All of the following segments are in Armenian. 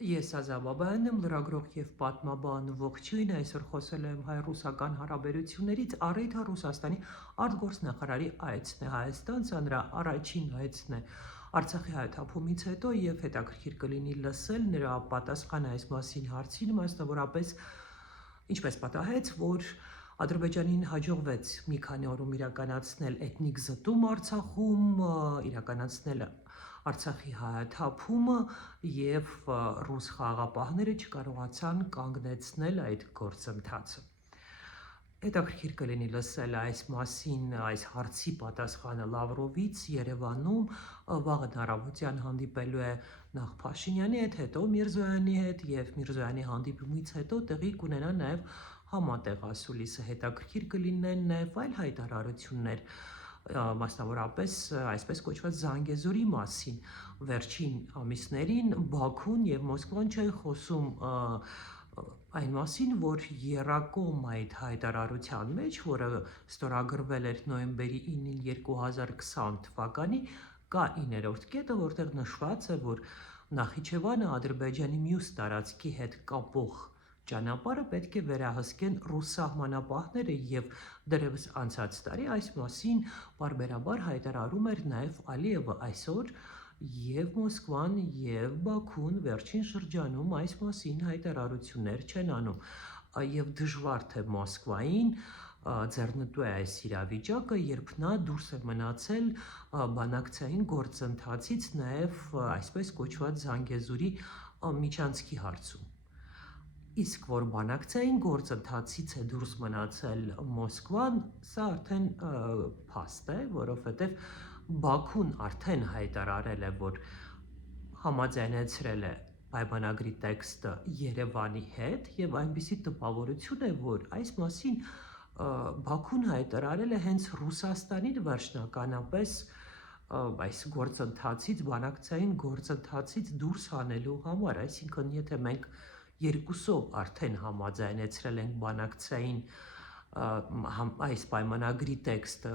Ես Ազաբաբայանն եմ, լրագրող և պատմաբան, ողջույն, այսօր խոսել եմ հայ-ռուսական հարաբերություններից, առիթը Ռուսաստանի արտգործնախարարի այցն է Հայաստան, սա նրա առաջին այցն է Արցախի հայթափումից հետո և հետաքրքիր կլինի լսել նրա պատասխանը այս մասին հարցին, մասնավորապես ինչպես պատահեց, որ Ադրբեջանին հաջողվեց մի քանի օրում իրականացնել էթնիկ զտում Արցախում, իրականացնել Արցախի հայաթափումը և ռուս խաղաղապահները չկարողացան կանգնեցնել այդ գործընթացը։ Հետաքրքիր կլինի լսել այս մասին, այս հարցի պատասխանը Լավրովից Երևանում, վաղը առավոտյան հանդիպելու է նախ Փաշինյանի հետ, հետո Միրզոյանի հետ և Միրզոյանի հանդիպումից հետո տեղի կունենա նաև համատեղ ասուլիսը, հետաքրքիր կլինեն նաև այլ հայտարարություններ, մասնավորապես այսպես կոչված Զանգեզուրի մասին։ Վերջին ամիսներին Բաքուն և Մոսկվան չէին խոսում այն մասին, որ եռակողմ այդ հայտարարության մեջ, որը ստորագրվել էր նոյեմբերի 9-ին 2020 թվականի, կա 9-րդ կետը, որտեղ նշված է, որ Նախիջևանը Ադրբեջանի մյուս տարածքի հետ կապող ճանապարհը պետք է վերահսկեն ռուս սահմանապահները և դեռևս անցած տարի այս մասին պարբերաբար հայտարարում էր նաև Ալիևը այսօր և Մոսկվան և Բաքուն վերջին շրջանում այս մասին հայտարարություններ չեն անում և դժվար թե Մոսկվային ձեռնտու է այս իրավիճակը, երբ նա դուրս է մնացել բանակցային գործընթացից նաև այսպես կոչված Զանգեզուրի միջանցքի հարցում։ Իսկ որ բանակցային գործընթացից է դուրս մնացել Մոսկվան, սա արդեն փաստ է, որովհետև Բաքուն արդեն հայտարարել է, որ համաձայնեցրել է պայմանագրի տեքստը Երևանի հետ և այնպիսի տպավորություն է, որ այս մասին Բաքուն հայտարարել է հենց Ռուսաստանին վերջնականապես այս գործընթացից, բանակցային գործընթացից դուրս հանելու համար, այսինքն եթե մենք երկուսով արդեն համաձայնեցրել ենք բանակցային այս պայմանագրի տեքստը,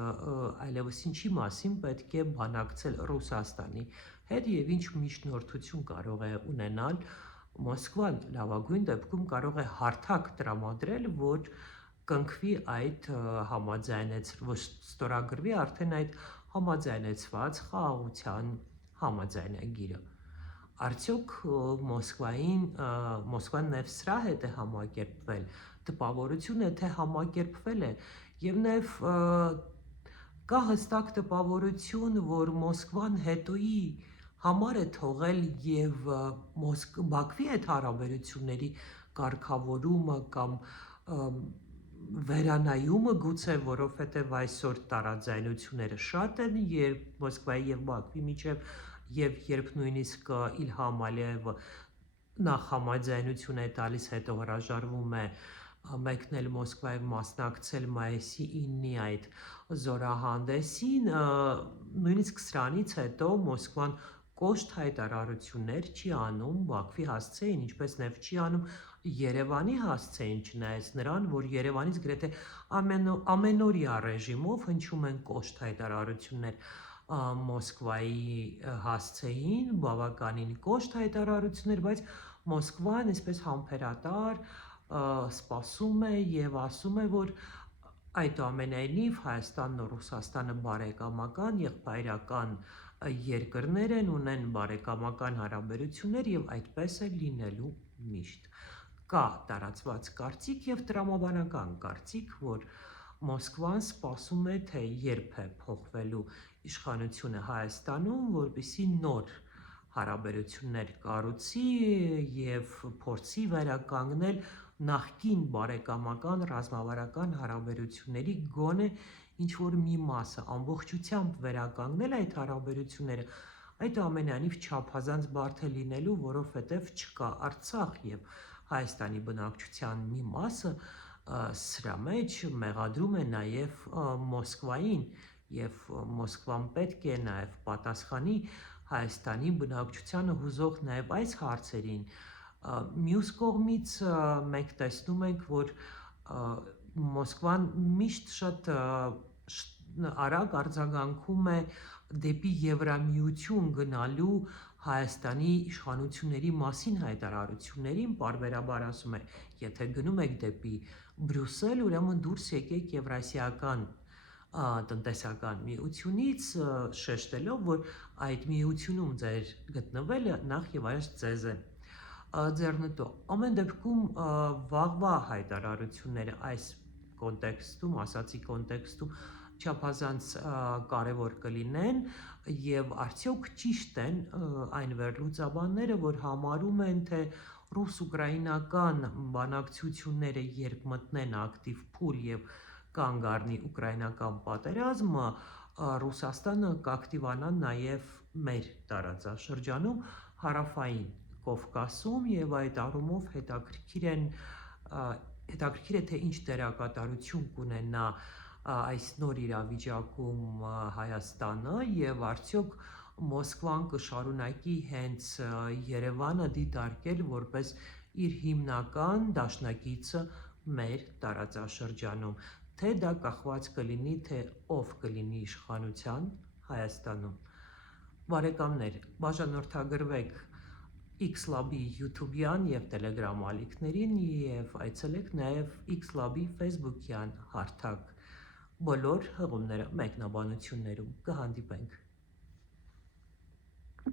այլևս ինչի մասին պետք է բանակցել Ռուսաստանի հետ և ինչ միջնորդություն կարող է ունենալ Մոսկվան, լավագույն դեպքում կարող է հարթակ տրամադրել, որ կնքվի այդ ստորագրվի արդեն այդ համաձայնեցված խաղաղության համաձայնագիրը։ Արդյոք Մոսկվան նաև սրա հետ է համակերպվել, տպավորություն է, թե համակերպվել է և նաև կա հստակ տպավորություն, որ Մոսկվան հետոյի համար է թողել և Բաքվի հետ հարաբերությունների կարգավորումը կամ վերանայումը գուցե, որովհետև այսօր տարաձայնությունները շատ են Մոսկվայի և Բաքվի միջև և երբ նույնիսկ Իլհամ Ալիևը նախ համաձայնություն է տալիս, հետո հրաժարվում է մեկնել Մոսկվա և մասնակցել մայիսի 9-ի այդ զորահանդեսին, նույնիսկ սրանից հետո Մոսկվան կոշտ հայտարարություններ չի անում Բաքվի հասցեին, ինչպես նաև չի անում Երևանի հասցեին, չնայած նրան, որ Երևանից գրեթե ամենօրյա ռեժիմով հնչում են կոշտ հայտարարություններ Մոսկվայի հասցեին, բավականին կոշտ հայտարարություններ, բայց Մոսկվան այսպես համբերատար սպասում է և ասում է, որ այդուամենայնիվ Հայաստանն ու Ռուսաստանը բարեկամական, եղբայրական երկրներ են, ունեն բարեկամական հարաբերություններ և այդպես է լինելու միշտ։ Կա տարածված կարծիք և տրամաբանական կարծիք, որ Մոսկվան սպասում է, թե երբ է փոխվելու իշխանությունը Հայաստանում, որպեսզի նոր հարաբերություններ կառուցի և փորձի վերականգնել նախկին բարեկամական ռազմավարական հարաբերությունների գոնե ինչ-որ մի մասը, ամբողջությամբ վերականգնել այդ հարաբերությունները, այդուամենայնիվ չափազանց բարդ է լինելու, որովհետև չկա Արցախ և Հայաստանի բնակչության մի մասը սրա մեջ մեղադրում է նաև Մոսկվային և Մոսկվան պետք է նաև պատասխանի Հայաստանի բնակչությանը հուզող նաև այս հարցերին։ Մյուս կողմից մենք տեսնում ենք, որ Մոսկվան միշտ շատ արագ արձագանքում է դեպի Եվրամիություն գնալու Հայաստանի իշխանությունների մասին հայտարարություններին պարբերաբար ասում է, եթե գնում եք դեպի Բրյուսել, ուրեմն դուրս եկեք Եվրասիական տնտեսական միությունից, շեշտելով, որ այդ միությունում ձեր գտնվելը նախ եւ այլս ձեզ է ձեռնտու։ Ամեն դեպքում վաղվա հայտարարությունները այս կոնտեքստում, ասացի կոնտեքստում չափազանց կարևոր կլինեն եւ արդյոք ճիշտ են այն վերլուծաբանները, որ համարում են, թե ռուս-ուկրաինական բանակցությունները երբ մտնեն ակտիվ փուլ եւ կանգ առնի ուկրաինական պատերազմը, Ռուսաստանը կակտիվանա նաեւ մեր տարածաշրջանում հարավային Կովկասում եւ այդ առումով հետաքրքիր է, թե ինչ դերակատարություն կունենա այս նոր իրավիճակում Հայաստանը եւ արդյոք Մոսկվան կշարունակի հենց Երևանը դիտարկել որպես իր հիմնական դաշնակիցը մեր տարածաշրջանում, թե դա կախված կլինի, թե ով կլինի իշխանության Հայաստանում։ Բարեկամներ, բաժանորդագրվեք X-Lab-ի YouTube-յան եւ Telegram ալիքներին եւ այցելեք նաեւ X-Lab-ի Facebook-յան հարթակ։ Բոլոր հղումները մեկնաբանություններում կհանդիպենք։